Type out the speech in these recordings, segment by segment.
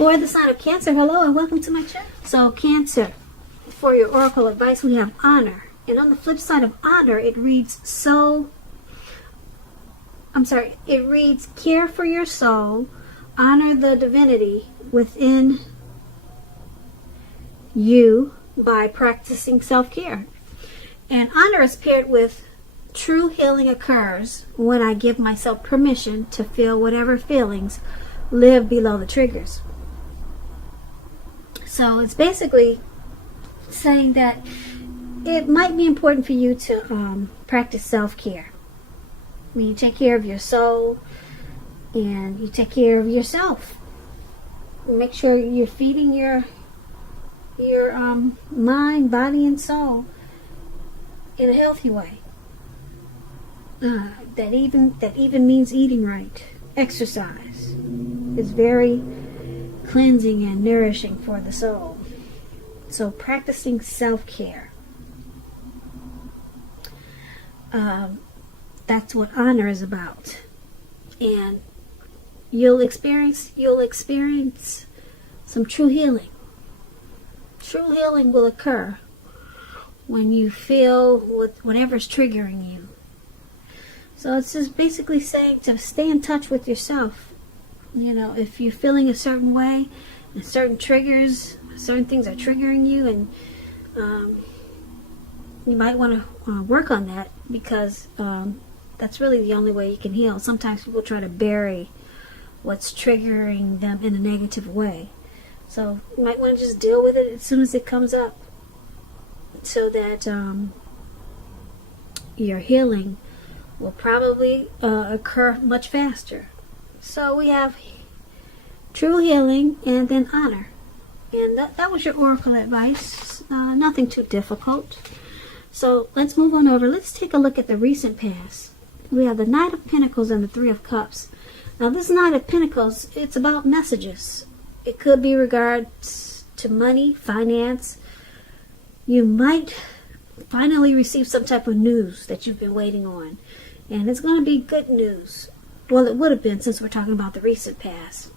For the sign of Cancer, hello and welcome to my channel. So Cancer, for your oracle advice, we have honor. And on the flip side of honor, it reads it reads care for your soul, honor the divinity within you by practicing self-care. And honor is paired with true healing occurs when I give myself permission to feel whatever feelings live below the triggers. So it's basically saying that it might be important for you to practice self-care. When you take care of your soul and you take care of yourself. Make sure you're feeding your mind, body, and soul in a healthy way. That even means eating right. Exercise is very cleansing and nourishing for the soul. So practicing self-care. That's what honor is about. And you'll experience some true healing. True healing will occur when you feel whatever's triggering you. So it's just basically saying to stay in touch with yourself. You know, if you're feeling a certain way, and certain things are triggering you, and you might want to work on that, because that's really the only way you can heal. Sometimes people try to bury what's triggering them in a negative way. So you might want to just deal with it as soon as it comes up, so that your healing will probably occur much faster. So we have true healing and then honor. And that was your oracle advice. Nothing too difficult. So let's move on over. Let's take a look at the recent past. We have the Knight of Pentacles and the Three of Cups. Now this Knight of Pentacles, it's about messages. It could be regards to money, finance. You might finally receive some type of news that you've been waiting on. And it's going to be good news. Well, it would have been, since we're talking about the recent past.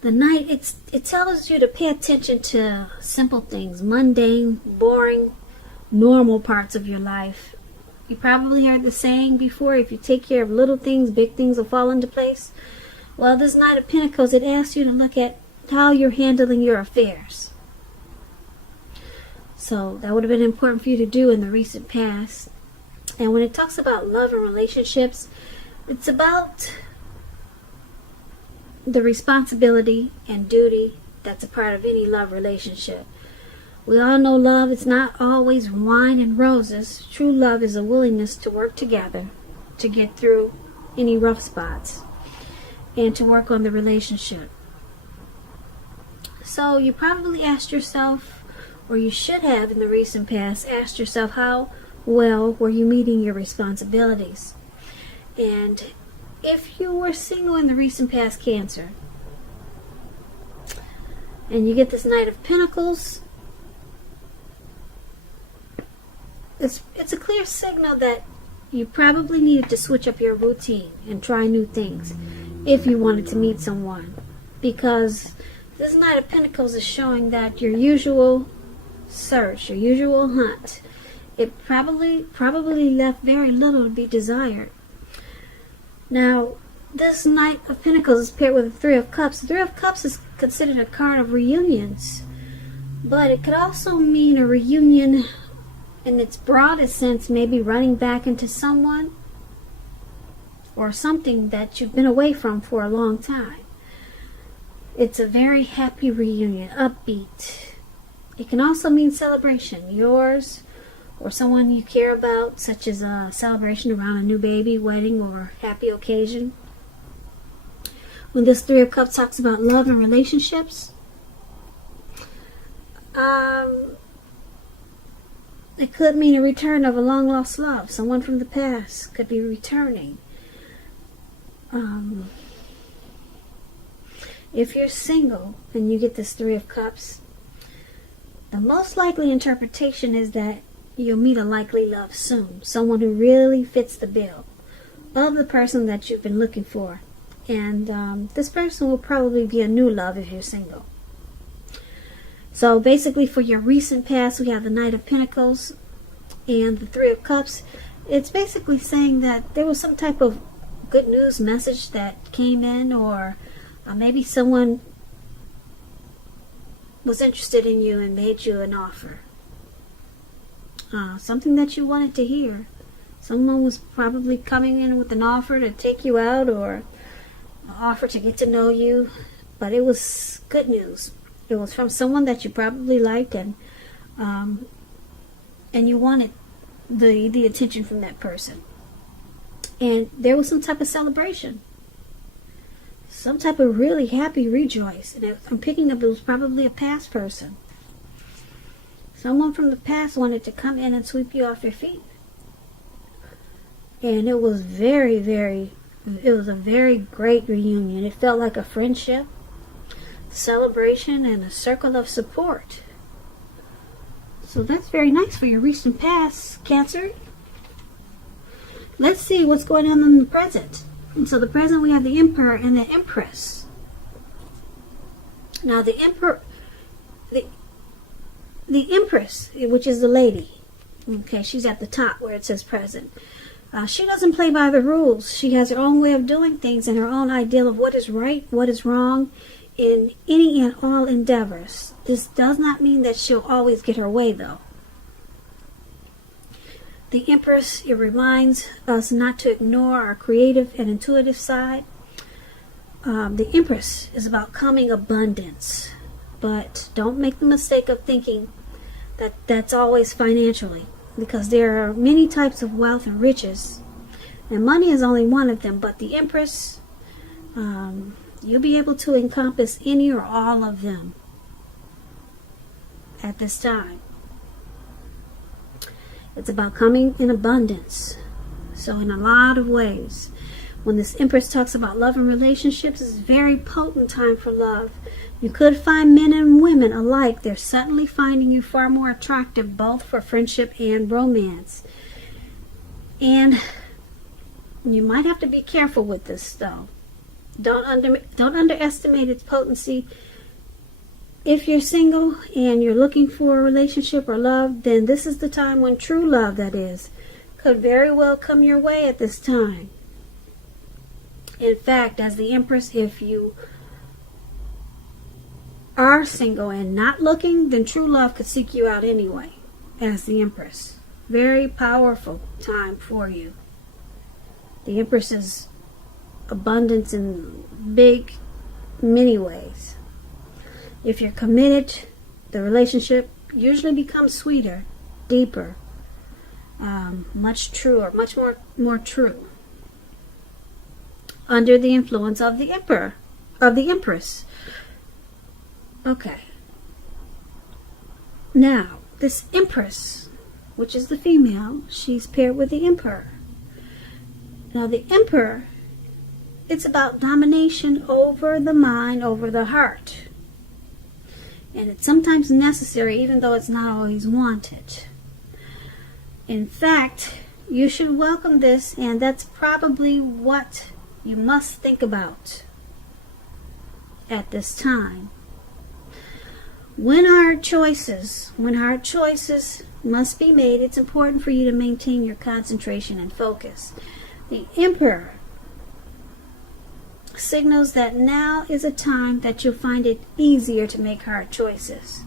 The Knight, it tells you to pay attention to simple things, mundane, boring, normal parts of your life. You probably heard the saying before, if you take care of little things, big things will fall into place. Well, this Knight of Pentacles, it asks you to look at how you're handling your affairs. So that would have been important for you to do in the recent past. And when it talks about love and relationships, it's about the responsibility and duty that's a part of any love relationship. We all know love is not always wine and roses. True love is a willingness to work together to get through any rough spots and to work on the relationship. So you probably asked yourself, or you should have in the recent past, asked yourself, how well were you meeting your responsibilities? And if you were single in the recent past, Cancer, and you get this Knight of Pentacles, it's a clear signal that you probably needed to switch up your routine and try new things if you wanted to meet someone. Because this Knight of Pentacles is showing that your usual search, your usual hunt, it probably left very little to be desired. Now, this Knight of Pentacles is paired with the Three of Cups. The Three of Cups is considered a card of reunions, but it could also mean a reunion in its broadest sense, maybe running back into someone or something that you've been away from for a long time. It's a very happy reunion, upbeat. It can also mean celebration, yours or someone you care about, such as a celebration around a new baby, wedding, or happy occasion. When this Three of Cups talks about love and relationships, it could mean a return of a long-lost love. Someone from the past could be returning. If you're single and you get this Three of Cups, the most likely interpretation is that you'll meet a likely love soon. Someone who really fits the bill of the person that you've been looking for. And this person will probably be a new love if you're single. So basically for your recent past, we have the Knight of Pentacles and the Three of Cups. It's basically saying that there was some type of good news message that came in, or maybe someone was interested in you and made you an offer. Something that you wanted to hear. Someone was probably coming in with an offer to take you out, or an offer to get to know you, but it was good news. It was from someone that you probably liked, and you wanted the attention from that person. And there was some type of celebration, some type of really happy rejoice. And I'm picking up it was probably a past person. Someone from the past wanted to come in and sweep you off your feet. And it was it was a very great reunion. It felt like a friendship, celebration, and a circle of support. So that's very nice for your recent past, Cancer. Let's see what's going on in the present. And so the present, we have the Emperor and the Empress. Now the Empress, which is the lady, okay, she's at the top where it says present. She doesn't play by the rules. She has her own way of doing things and her own ideal of what is right, what is wrong in any and all endeavors. This does not mean that she'll always get her way, though. The Empress, it reminds us not to ignore our creative and intuitive side. The Empress is about coming abundance, but don't make the mistake of thinking that that's always financially, because there are many types of wealth and riches, and money is only one of them. But the Empress, you'll be able to encompass any or all of them at this time. It's about coming in abundance. So in a lot of ways, when this Empress talks about love and relationships, it's a very potent time for love. You could find men and women alike. They're suddenly finding you far more attractive, both for friendship and romance. And you might have to be careful with this, though. Don't underestimate its potency. If you're single and you're looking for a relationship or love, then this is the time when true love, that is, could very well come your way at this time. In fact, as the Empress, if you are single and not looking, then true love could seek you out anyway, as the Empress. Very powerful time for you. The Empress is abundance in many ways. If you're committed, the relationship usually becomes sweeter, deeper, much truer, much more true. Under the influence of the Empress. Okay. Now, this Empress, which is the female, she's paired with the Emperor. Now, the Emperor, it's about domination over the mind, over the heart. And it's sometimes necessary, even though it's not always wanted. In fact, you should welcome this, and that's probably what you must think about at this time. When hard choices must be made, it's important for you to maintain your concentration and focus. The Emperor signals that now is a time that you'll find it easier to make hard choices.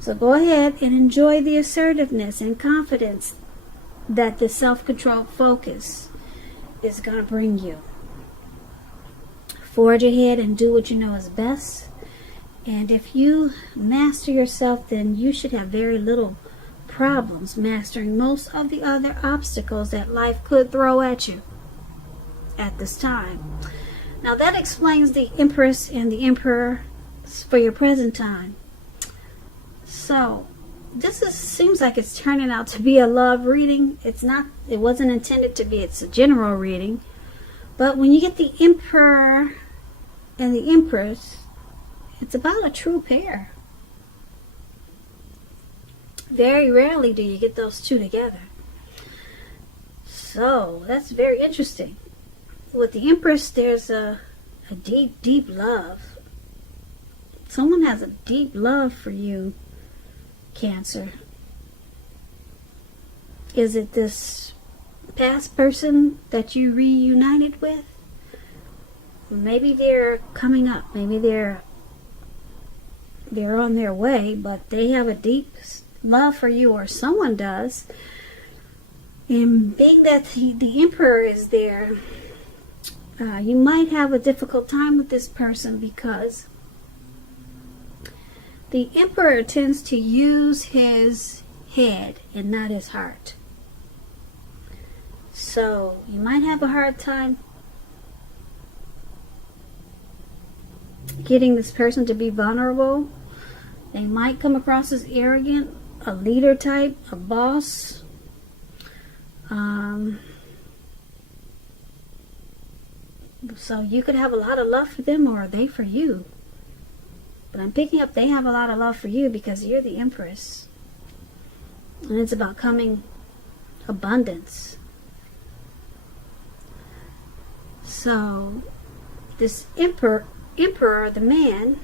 So go ahead and enjoy the assertiveness and confidence that the self-controlled focus is going to bring you. Forge ahead and do what you know is best. And if you master yourself, then you should have very little problems mastering most of the other obstacles that life could throw at you at this time. Now that explains the Empress and the Emperor for your present time. So this seems like it's turning out to be a love reading. It's not. It wasn't intended to be. It's a general reading. But when you get the Emperor and the Empress, it's about a true pair. Very rarely do you get those two together. So that's very interesting. With the Empress, there's a a deep, deep love. Someone has a deep love for you, Cancer. Is it this past person that you reunited with? Maybe they're coming up. Maybe they're on their way, but they have a deep love for you, or someone does. And being that the Emperor is there, you might have a difficult time with this person because the Emperor tends to use his head and not his heart. So you might have a hard time getting this person to be vulnerable. They might come across as arrogant, a leader type, a boss. So you could have a lot of love for them, or they for you. But I'm picking up they have a lot of love for you because you're the Empress. And it's about coming abundance. So this Emperor, the man,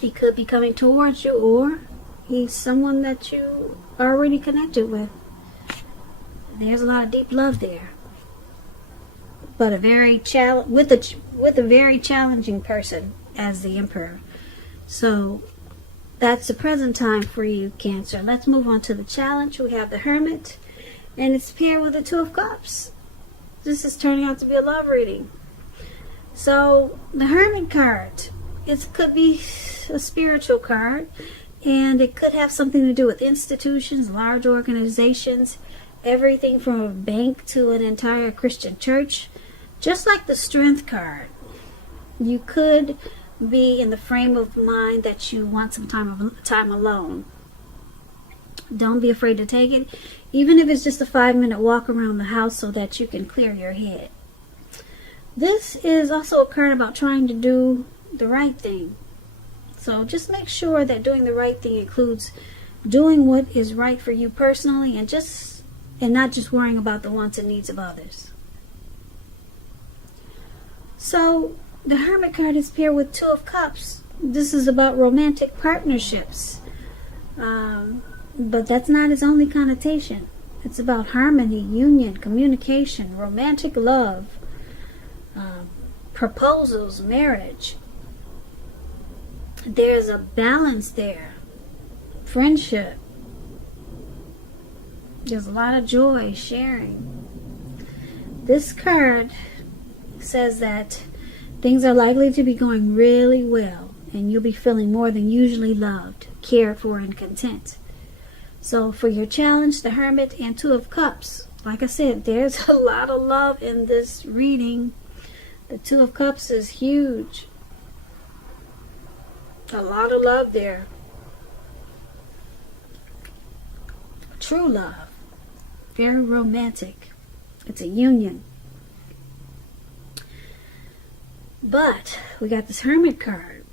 he could be coming towards you, or he's someone that you are already connected with. There's a lot of deep love there, but with a very challenging person as the Emperor. So that's the present time for you, Cancer. Let's move on to the challenge. We have the Hermit, and it's paired with the Two of Cups. This is turning out to be a love reading. So the Hermit card, it could be a spiritual card, and it could have something to do with institutions, large organizations, everything from a bank to an entire Christian church. Just like the Strength card, you could be in the frame of mind that you want some time alone. Don't be afraid to take it, even if it's just a 5-minute walk around the house so that you can clear your head. This is also a card about trying to do the right thing. So just make sure that doing the right thing includes doing what is right for you personally, and not just worrying about the wants and needs of others. So the Hermit card is paired with Two of Cups. This is about romantic partnerships. But that's not its only connotation. It's about harmony, union, communication, romantic love, proposals, marriage. There's a balance there. Friendship. There's a lot of joy, sharing. This card says that things are likely to be going really well, and you'll be feeling more than usually loved, cared for, and content. So for your challenge, the Hermit and Two of Cups, like I said, there's a lot of love in this reading. The Two of Cups is huge. A lot of love there. True love. Very romantic. It's a union. But we got this Hermit card.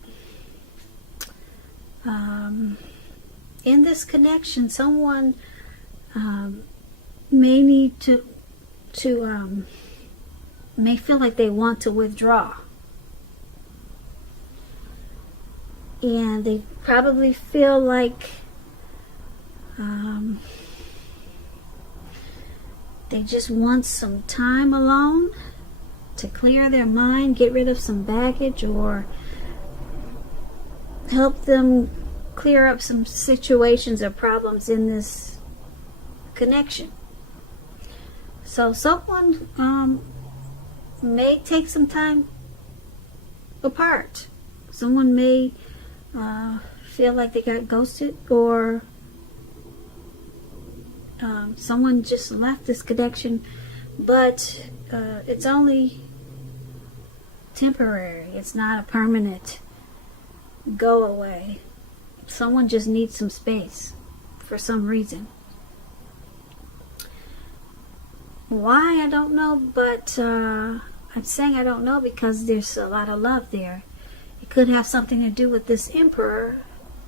In this connection, someone may need may feel like they want to withdraw. And they probably feel like they just want some time alone to clear their mind, get rid of some baggage, or help them clear up some situations or problems in this connection. So someone may take some time apart. Someone may feel like they got ghosted, or someone just left this connection, but it's only temporary. It's not a permanent go away. Someone just needs some space for some reason. Why, I don't know, but I'm saying I don't know because there's a lot of love there. It could have something to do with this Emperor.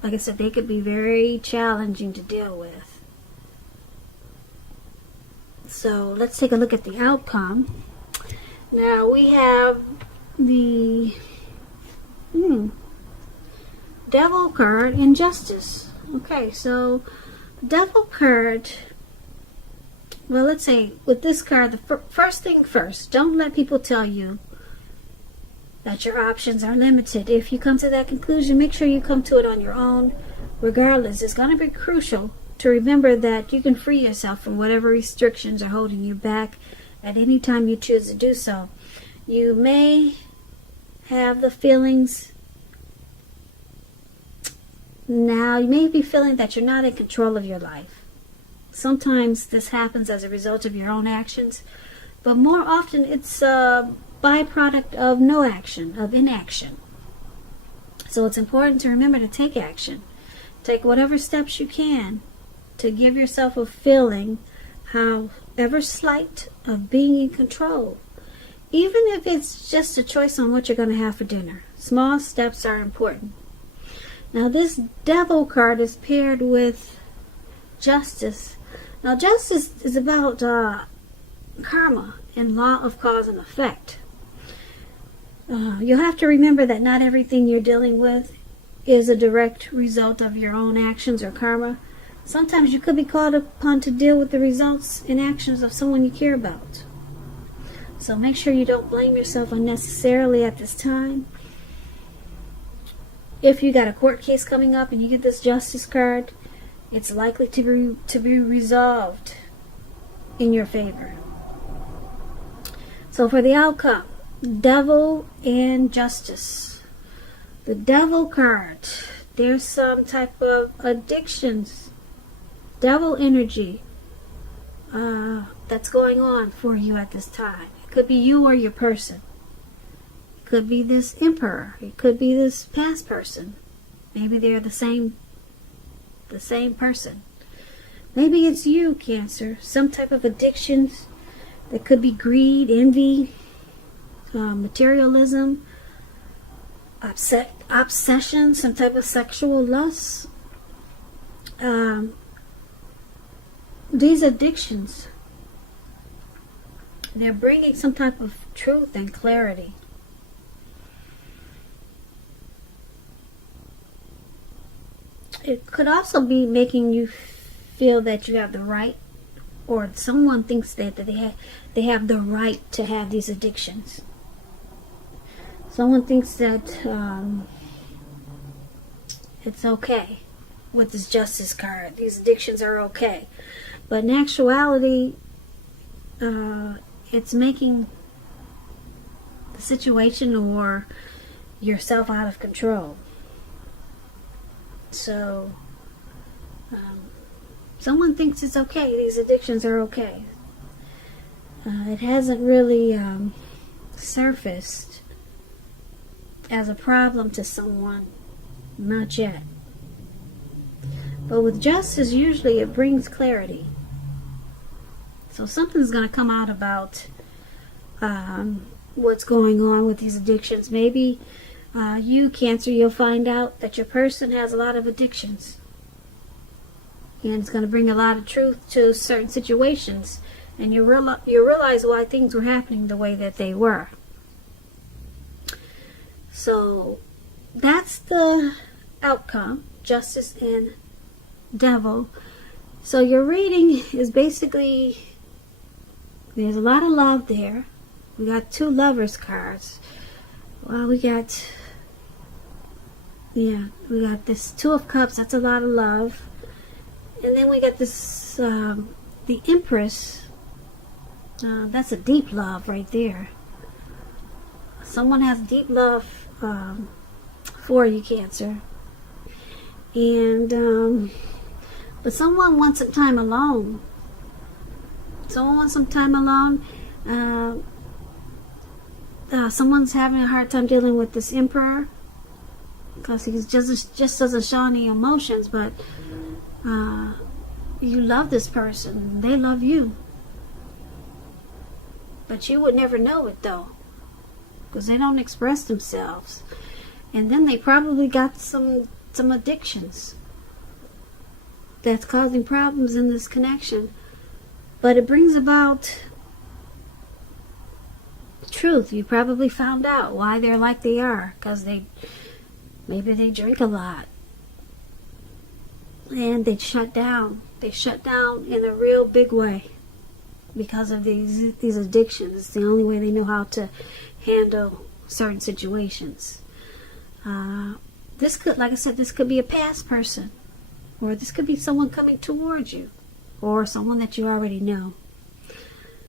Like I said, they could be very challenging to deal with. So let's take a look at the outcome. Now we have the Devil card and Justice. Okay, so Devil card, well, let's say with this card, the first thing first, don't let people tell you that your options are limited. If you come to that conclusion, make sure you come to it on your own. Regardless, it's going to be crucial to remember that you can free yourself from whatever restrictions are holding you back at any time you choose to do so. You may have the feelings now, you may be feeling that you're not in control of your life. Sometimes this happens as a result of your own actions, but more often it's a byproduct of no action, of inaction. So it's important to remember to take action. Take whatever steps you can to give yourself a feeling, however slight, of being in control. Even if it's just a choice on what you're going to have for dinner. Small steps are important. Now this Devil card is paired with Justice. Now Justice is about karma and law of cause and effect. You'll have to remember that not everything you're dealing with is a direct result of your own actions or karma. Sometimes you could be called upon to deal with the results and actions of someone you care about. So make sure you don't blame yourself unnecessarily at this time. If you got a court case coming up and you get this Justice card, it's likely to be resolved in your favor. So for the outcome, Devil and Justice. The Devil card, there's some type of addictions, devil energy that's going on for you at this time. It could be you or your person. It could be this Emperor. It could be this past person. Maybe they're the same person. Maybe it's you, Cancer. Some type of addictions. That could be greed, envy, materialism, obsession, some type of sexual lust. These addictions, they're bringing some type of truth and clarity. It could also be making you feel that you have the right, or someone thinks that they have the right to have these addictions. Someone thinks that it's okay with this Justice card. These addictions are okay. But in actuality, it's making the situation or yourself out of control. So, someone thinks it's okay. These addictions are okay. It hasn't really surfaced as a problem to someone, not yet. But with Justice, usually it brings clarity. So something's going to come out about what's going on with these addictions. Maybe you, Cancer, you'll find out that your person has a lot of addictions. And it's going to bring a lot of truth to certain situations. And you realize why things were happening the way that they were. So that's the outcome, Justice and Devil. So your reading is basically, there's a lot of love there. We got 2 Lovers cards. Well, we got this 2 of Cups. That's a lot of love. And then we got this, the Empress. That's a deep love right there. Someone has deep love for you, Cancer. And but someone wants some time alone. Someone's having a hard time dealing with this Emperor because he just doesn't show any emotions. But you love this person. They love you. But you would never know it, though, because they don't express themselves. And then they probably got some addictions that's causing problems in this connection. But it brings about truth. You probably found out why they're like they are, because maybe they drink a lot, and they shut down. They shut down in a real big way because of these addictions. It's the only way they know how to handle certain situations. This could, like I said, this could be a past person, or this could be someone coming towards you, or someone that you already know.